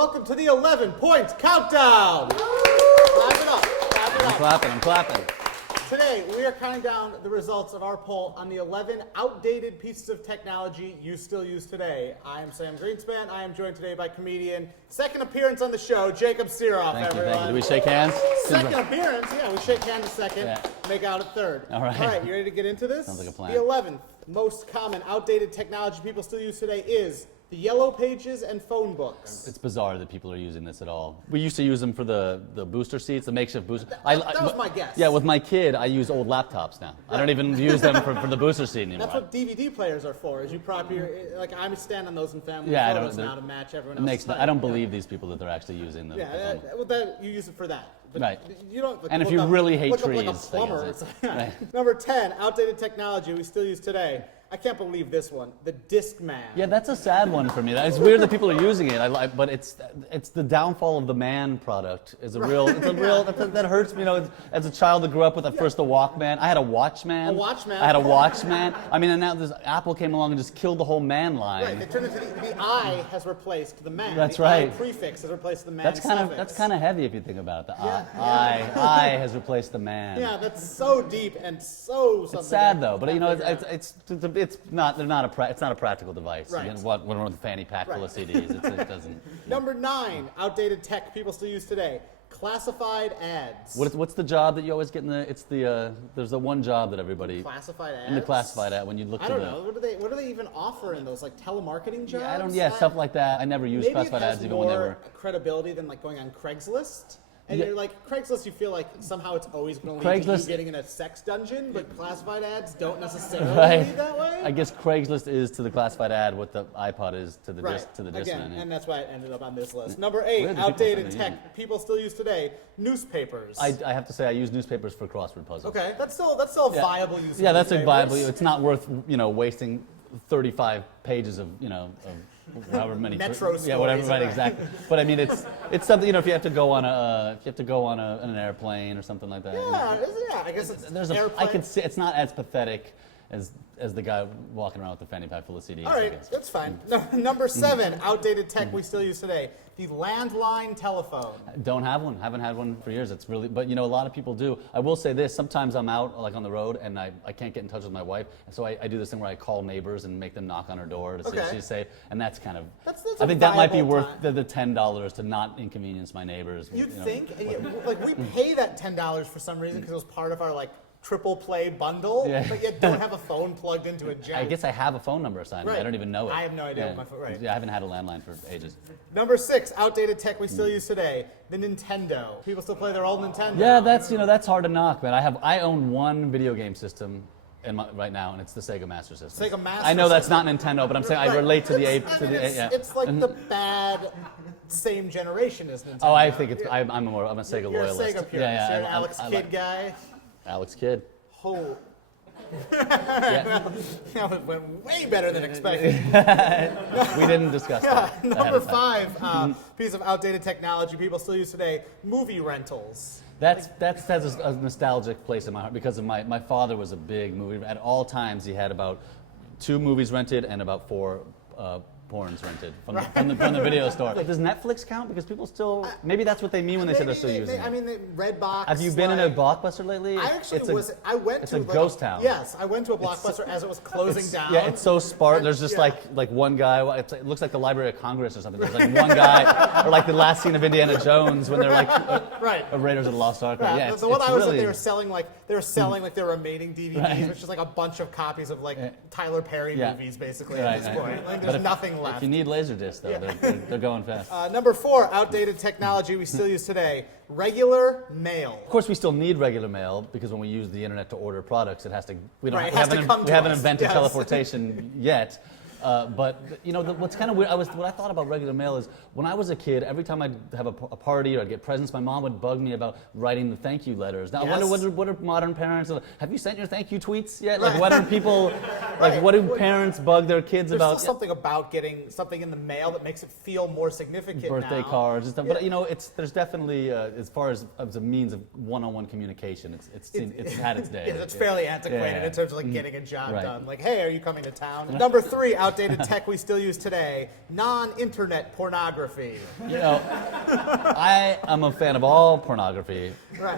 Welcome to the 11-point countdown. Clap it up. Clap it up. I'm clapping. Today, we are counting down the results of our poll on the 11 outdated pieces of technology you still use today. I am Sam Greenspan. I am joined today by comedian, second appearance on the show, Jacob Sirof, everyone. Thank you. Do we shake hands? Second appearance, yeah, we shake hands a second, make out at third. All right. All right, you ready to get into this? Sounds like a plan. The 11th most common outdated technology people still use today is the yellow pages and phone books. It's bizarre that people are using this at all. We used to use them for the booster seats, the makeshift booster. That was my guess. Yeah, with my kid, I use old laptops now. I don't even use them for the booster seat anymore. That's what DVD players are for, is you prop your, like I stand on those in family photos now to match everyone else's I don't believe these people that they're actually using them. Yeah, well, you use it for that. But right. You don't. And if you really hate trees, like a plumber. Right. Number 10, outdated technology we still use today. I can't believe this one. The Discman. Yeah, that's a sad one for me. It's weird that people are using it. But it's the downfall of the man product. It's a real. That hurts me. You know, as a child that grew up with first the Walkman. I had a Watchman. A Watchman. I had a Watchman. I mean, and now Apple came along and just killed the whole man line. Right. They turned into the I has replaced the man. That's the right. I prefix has replaced the man. That's kind of heavy if you think about it. The I has replaced the man. Yeah, that's so deep and so something. It's sad though, but you know, it's not a practical device. Right. Again, one of the fanny pack full of CDs. It doesn't. Number 9, outdated tech people still use today. Classified ads. What's the job that you always get in the? It's the there's the one job that everybody. Classified ads. In the classified ad when you look. I don't know. What do they even offer in those, like telemarketing jobs? Yeah, I don't. Stuff like that. I never used classified ads even when they were. Maybe it has more credibility than like going on Craigslist. And you're like, Craigslist, you feel like somehow it's always going to lead to you getting in a sex dungeon, but classified ads don't necessarily lead that way. I guess Craigslist is to the classified ad what the iPod is to the Discman. Again, and that's why it ended up on this list. Number 8, outdated tech people still use today, newspapers. I have to say I use newspapers for crossword puzzles. Okay, that's still a viable use of Yeah, that's a viable. newspapers. It's not worth, wasting 35 pages of, however many Metro stories. Yeah, whatever, right, exactly. But I mean, it's something, if you have to go on an airplane or something like that. Yeah, I guess it's I could see it's not as pathetic as the guy walking around with the fanny pack full of CDs. All right, that's fine. Number 7, outdated tech we still use today. The landline telephone. Don't have one. Haven't had one for years. It's really, but a lot of people do. I will say this: sometimes I'm out, like on the road, and I can't get in touch with my wife, and so I do this thing where I call neighbors and make them knock on her door to see if she's safe, and that's kind of. That's I think that might be worth the $10 to not inconvenience my neighbors. You'd think, like we pay that $10 for some reason because it was part of our triple play bundle, but yet don't have a phone plugged into a jack. I guess I have a phone number assigned. Right. I don't even know it. I have no idea what my phone. Right. Yeah, I haven't had a landline for ages. Number 6, outdated tech we still use today. The Nintendo. People still play their old Nintendo. Yeah, that's hard to knock, man. I own one video game system right now, and it's the Sega Master System. Sega Master. I know that's not Nintendo, but I'm saying I relate to the ape. It's like the bad same generation as Nintendo. Oh, I think it's. I'm a Sega You're loyalist. A Sega purist. You're an Alex Kidd guy. Alex Kidd. Oh. That went way better than expected. We didn't discuss that. Number 5, piece of outdated technology people still use today: movie rentals. That's a nostalgic place in my heart because of my father was a big movie. At all times, he had about 2 movies rented and about 4 porns rented from the video store. Does Netflix count? Because people still, maybe that's what they mean when they say they're still using it. I mean, Redbox. Have you been in a Blockbuster lately? I actually I went to a ghost town. Yes, I went to a Blockbuster as it was closing down. Yeah, it's so sparse. There's just like one guy. It looks like the Library of Congress or something. There's like one guy, or like the last scene of Indiana Jones when they're like Raiders of the Lost Ark. Right. Yeah, the one I was at, they were selling their remaining DVDs, which is like a bunch of copies of Tyler Perry movies, basically at this point. Like, there's nothing left. If you need Laserdisc, though, they're going fast. Number 4, outdated technology we still use today: regular mail. Of course, we still need regular mail because when we use the internet to order products, it has to. We haven't invented teleportation yet. But what's kind of weird, what I thought about regular mail is when I was a kid, every time I'd have a party or I'd get presents, my mom would bug me about writing the thank you letters. Now I wonder what are modern parents? Have you sent your thank you tweets yet? Like what are people? What do parents bug their kids about? There's still something about getting something in the mail that makes it feel more significant. Birthday cards and stuff. But there's definitely as far as a means of one-on-one communication, it's had its day. It's fairly antiquated in terms of getting a job done. Like, hey, are you coming to town? Number 3, outdated tech we still use today. Non-internet pornography. You know, I am a fan of all pornography. Right.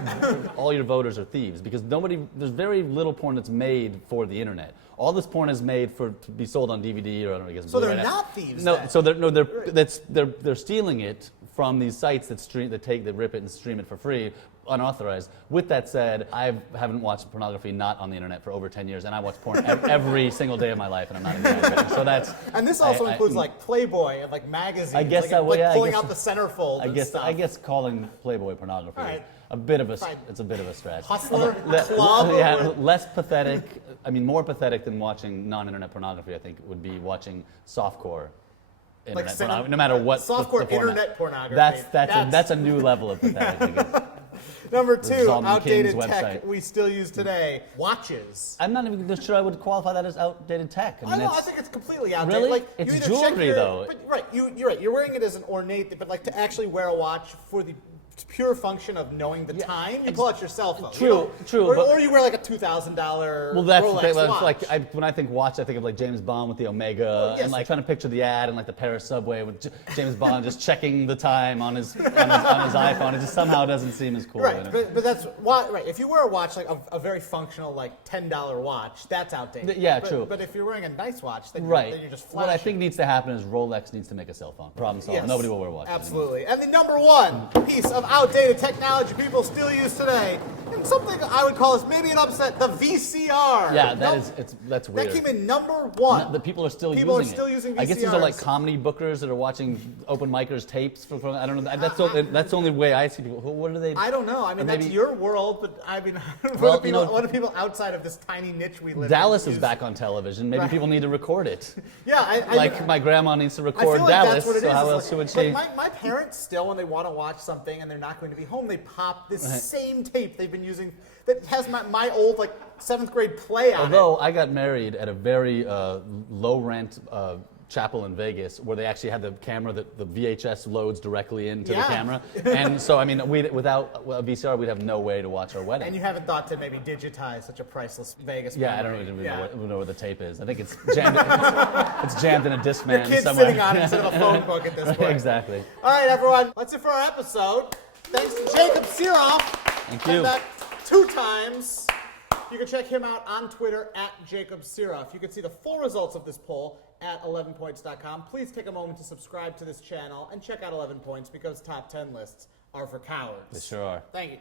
All your voters are thieves because there's very little porn that's made for the internet. All this porn is made to be sold on DVD or I guess. So Blu-ray. they're not thieves. No, then. so they're stealing it from these sites that rip it and stream it for free, unauthorized. With that said, I haven't watched pornography not on the internet for over 10 years, and I watch porn every single day of my life, and I'm not exaggerating. So that's. And this also includes like Playboy and like magazines. I guess pulling out the centerfold. I guess calling Playboy pornography. Right. It's a bit of a stretch. Hustler Club. Yeah, less pathetic. I mean, more pathetic than watching non-internet pornography. I think would be watching softcore internet pornography, no matter what. Softcore the internet pornography. That's a new level of pathetic. I guess. Number 2, Zalman outdated King's tech website. we still use today. Watches. I'm not even sure I would qualify that as outdated tech. I think it's completely outdated. Really? Like, It's you either jewelry, though. But, right, you're right. You're wearing it as an ornate, but like to actually wear a watch for the pure function of knowing the time, you pull out your cell phone. True. Or you wear like a $2,000 well, that's Rolex the thing. watch. When I think watch, I think of like James Bond with the Omega, yes. and like trying to picture the ad and like the Paris subway with James Bond just checking the time on his iPhone. It just somehow doesn't seem as cool. Right, but that's why. Right, if you wear a watch like a very functional like $10 watch, that's outdated. Yeah, but, true. But if you're wearing a nice watch, then Right. you're just flashing. What I think needs to happen is Rolex needs to make a cell phone. Problem solved. Yes, Nobody will wear watches absolutely. And the number 1 piece of outdated technology people still use today, and something I would call is maybe an upset, the VCR. Yeah, that's weird. That came in number 1. The people are still People using are still it. using I guess these are like VCRs. comedy bookers that are watching open micers tapes from I don't know. That's the only way I see people. What do they? I don't know. I mean, that's your world, but I mean, Well, what do people outside of this tiny niche we live in? Dallas is use? back on television. Maybe Right. people need to record it. Yeah, Like my grandma needs to I record feel like Dallas. that's what it So is. how It's else like- would she? Like my parents still, when they want to watch something and they're not going to be home, they pop this same tape they've been using that has my old like 7th grade play on Although I got married at a very low rent chapel in Vegas where they actually had the camera that the VHS loads directly into the camera. And so, I mean, without a VCR, we'd have no way to watch our wedding. And you haven't thought to maybe digitize such a priceless Vegas Yeah, I memory. don't even know where the tape is. I think it's jammed. It's jammed in a Discman Your kid's somewhere. sitting on it instead of a phone book at this point. Exactly. All right, everyone. That's it for our episode. Thanks to Jacob Sirof. Thank you. Come back 2 times. You can check him out on Twitter at Jacob Sirof. You can see the full results of this poll at 11points.com. Please take a moment to subscribe to this channel and check out 11 Points because top 10 lists are for cowards. They sure are. Thank you.